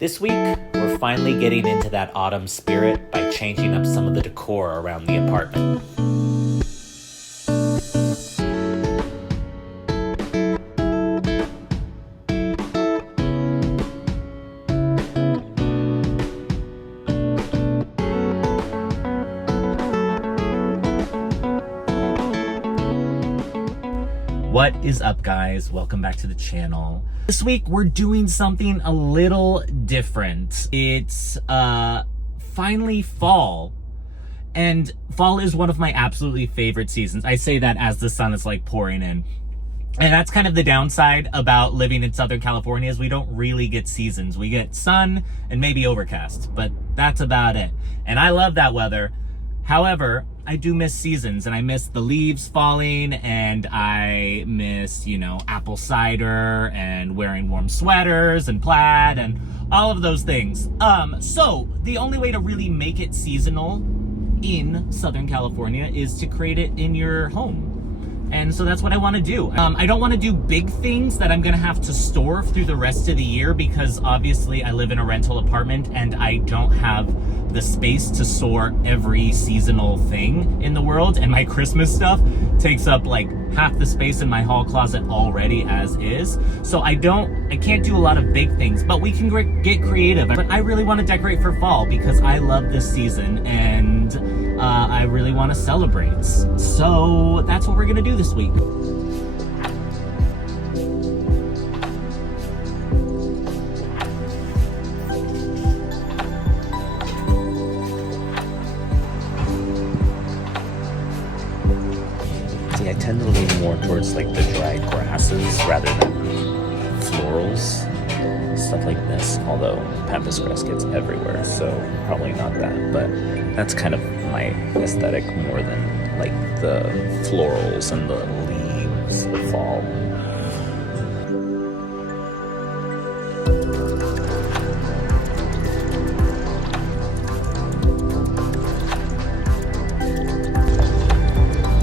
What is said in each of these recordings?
This week, we're finally getting into that autumn spirit by changing up some of the decor around the apartment. What is up, guys? Welcome back to the channel. This week we're doing something a little different. It's finally fall, and fall is one of my absolutely favorite seasons. I say that as the sun is like pouring in, and that's kind of the downside about living in Southern California is we don't really get seasons. We get sun and maybe overcast, but that's about it. And I love that weather. However, I do miss seasons, and I miss the leaves falling, and I miss, apple cider and wearing warm sweaters and plaid and all of those things. So the only way to really make it seasonal in Southern California is to create it in your home. And so that's what I want to do. I don't want to do big things that I'm going to have to store through the rest of the year, because obviously I live in a rental apartment and I don't have the space to store every seasonal thing in the world. And my Christmas stuff takes up like half the space in my hall closet already as is. So I can't do a lot of big things, but we can get creative. But I really want to decorate for fall because I love this season, and I really want to celebrate. So that's what we're gonna do this week. See, I tend to lean more towards like the dried grasses rather than florals. Stuff like this, although pampas grass gets everywhere, so probably not that, but that's kind of my aesthetic more than like the florals and the leaves of fall.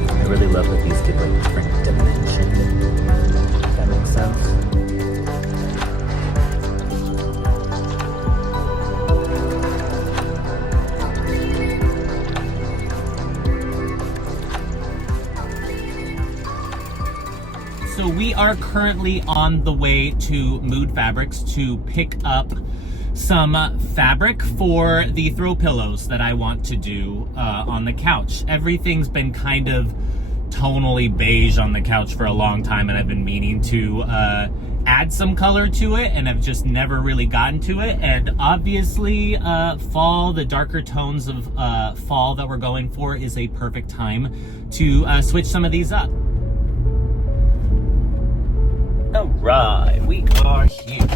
I really love that these give like different dimension, if that makes sense. So we are currently on the way to Mood Fabrics to pick up some fabric for the throw pillows that I want to do on the couch. Everything's been kind of tonally beige on the couch for a long time, and I've been meaning to add some color to it, and I've just never really gotten to it. And obviously fall, the darker tones of fall that we're going for, is a perfect time to switch some of these up. All right, we are here.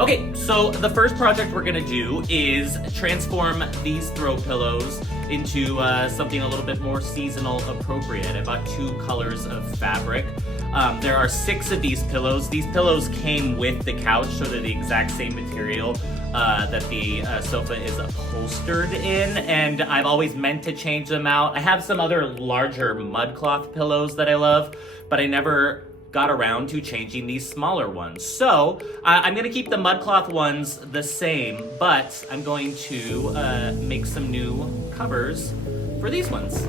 Okay, so the first project we're gonna do is transform these throw pillows into something a little bit more seasonal appropriate. I bought 2 colors of fabric. There are 6 of these pillows. These pillows came with the couch, so they're the exact same material that the sofa is upholstered in, and I've always meant to change them out. I have some other larger mud cloth pillows that I love, but I never got around to changing these smaller ones. So I'm gonna keep the mud cloth ones the same, but I'm going to make some new covers for these ones.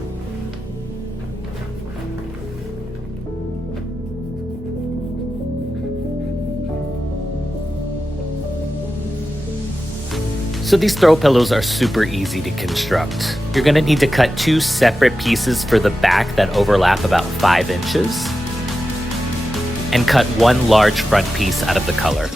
So these throw pillows are super easy to construct. You're gonna need to cut 2 separate pieces for the back that overlap about 5 inches. And cut 1 large front piece out of the color.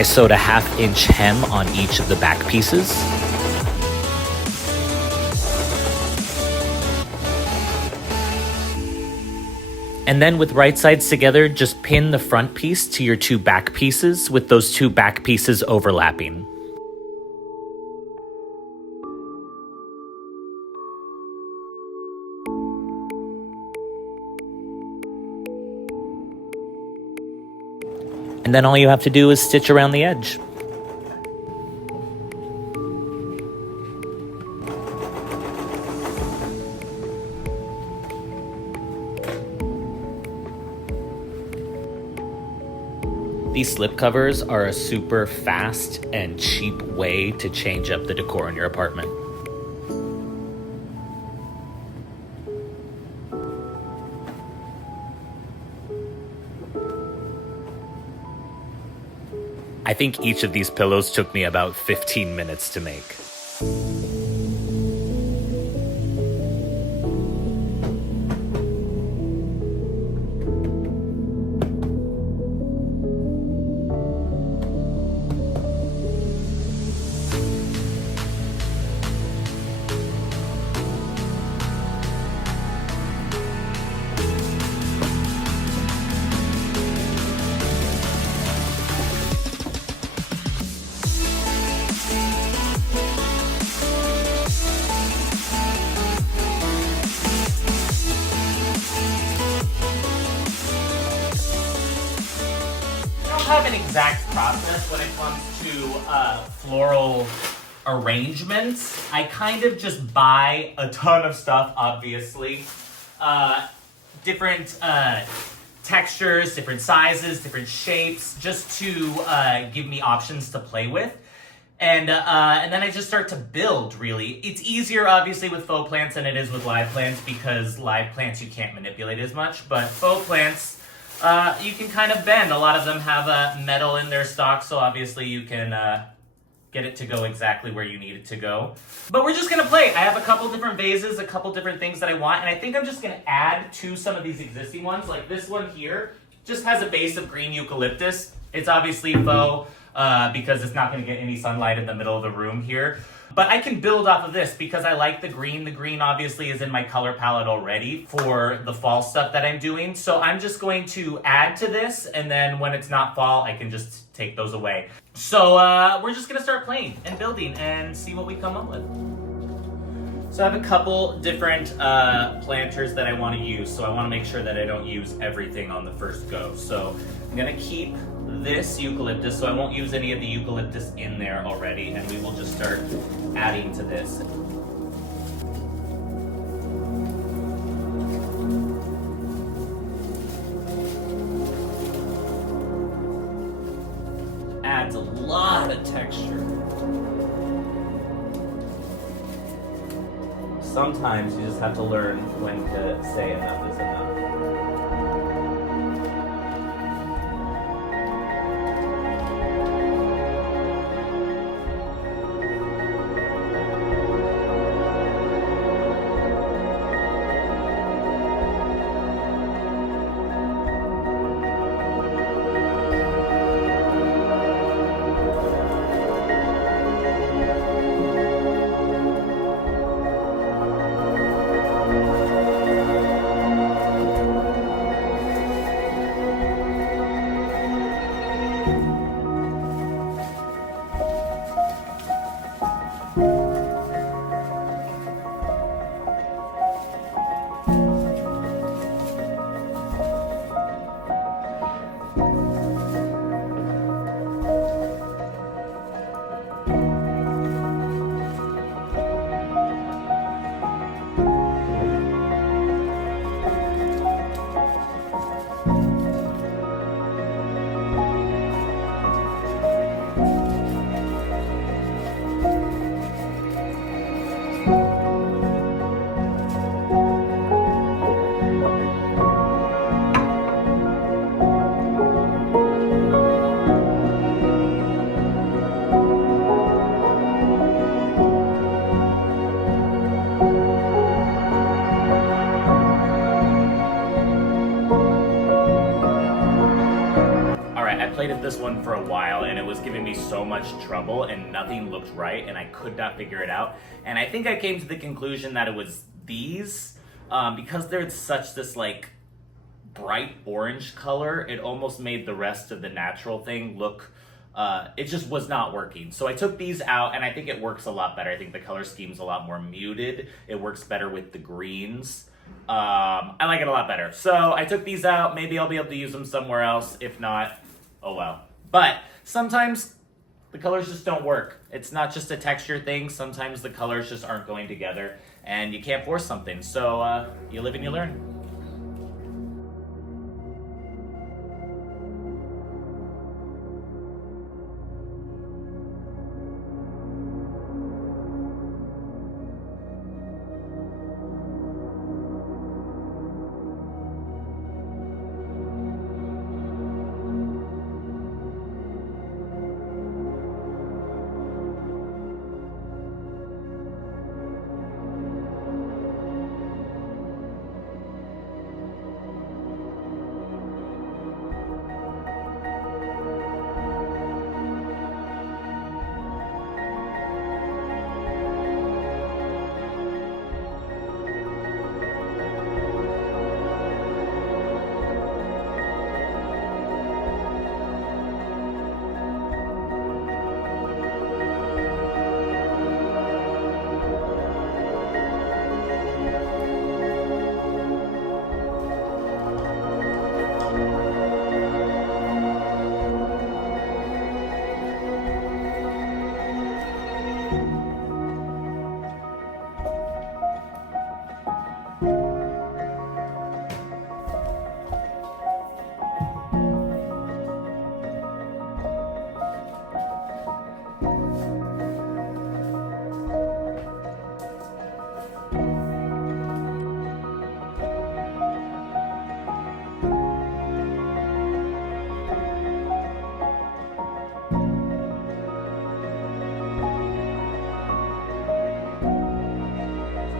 I sewed a 1/2-inch hem on each of the back pieces. And then with right sides together, just pin the front piece to your 2 back pieces with those 2 back pieces overlapping. And then all you have to do is stitch around the edge. These slip covers are a super fast and cheap way to change up the decor in your apartment. I think each of these pillows took me about 15 minutes to make. Have an exact process when it comes to floral arrangements. I kind of just buy a ton of stuff, obviously. Different textures, different sizes, different shapes, just to give me options to play with. And then I just start to build, really. It's easier, obviously, with faux plants than it is with live plants, because live plants you can't manipulate as much, but faux plants, you can kind of bend. A lot of them have metal in their stock, so obviously you can get it to go exactly where you need it to go. But we're just gonna play. I have a couple different vases, a couple different things that I want, and I think I'm just gonna add to some of these existing ones. Like this one here just has a base of green eucalyptus. It's obviously faux because it's not gonna get any sunlight in the middle of the room here. But I can build off of this because I like the green. The green obviously is in my color palette already for the fall stuff that I'm doing. So I'm just going to add to this, and then when it's not fall, I can just take those away. So we're just gonna start playing and building and see what we come up with. So I have a couple different planters that I want to use. So I want to make sure that I don't use everything on the first go. So I'm gonna keep this eucalyptus, so I won't use any of the eucalyptus in there already, and we will just start adding to this. Adds a lot of texture. Sometimes you just have to learn when to say enough is enough. painted this one for a while and it was giving me so much trouble and nothing looked right and I could not figure it out. And I think I came to the conclusion that it was these, because they're such this like bright orange color, it almost made the rest of the natural thing look, it just was not working. So I took these out and I think it works a lot better. I think the color scheme's a lot more muted. It works better with the greens. I like it a lot better. So I took these out. Maybe I'll be able to use them somewhere else. If not, oh well. But sometimes the colors just don't work. It's not just a texture thing. Sometimes the colors just aren't going together and you can't force something. So you live and you learn.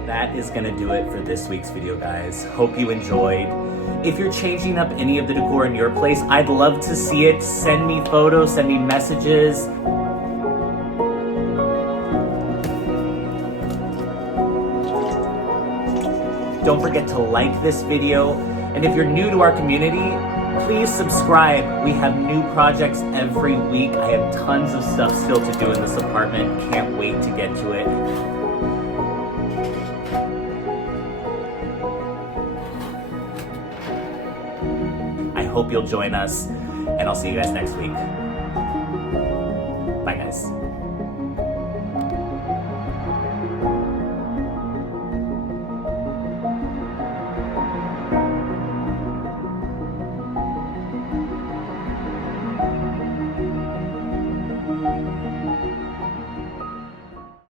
That is gonna do it for this week's video, guys. Hope you enjoyed. If you're changing up any of the decor in your place, I'd love to see it. Send me photos, send me messages. Don't forget to like this video. And if you're new to our community, please subscribe. We have new projects every week. I have tons of stuff still to do in this apartment. Can't wait to get to it. I hope you'll join us, and I'll see you guys next week. Bye, guys.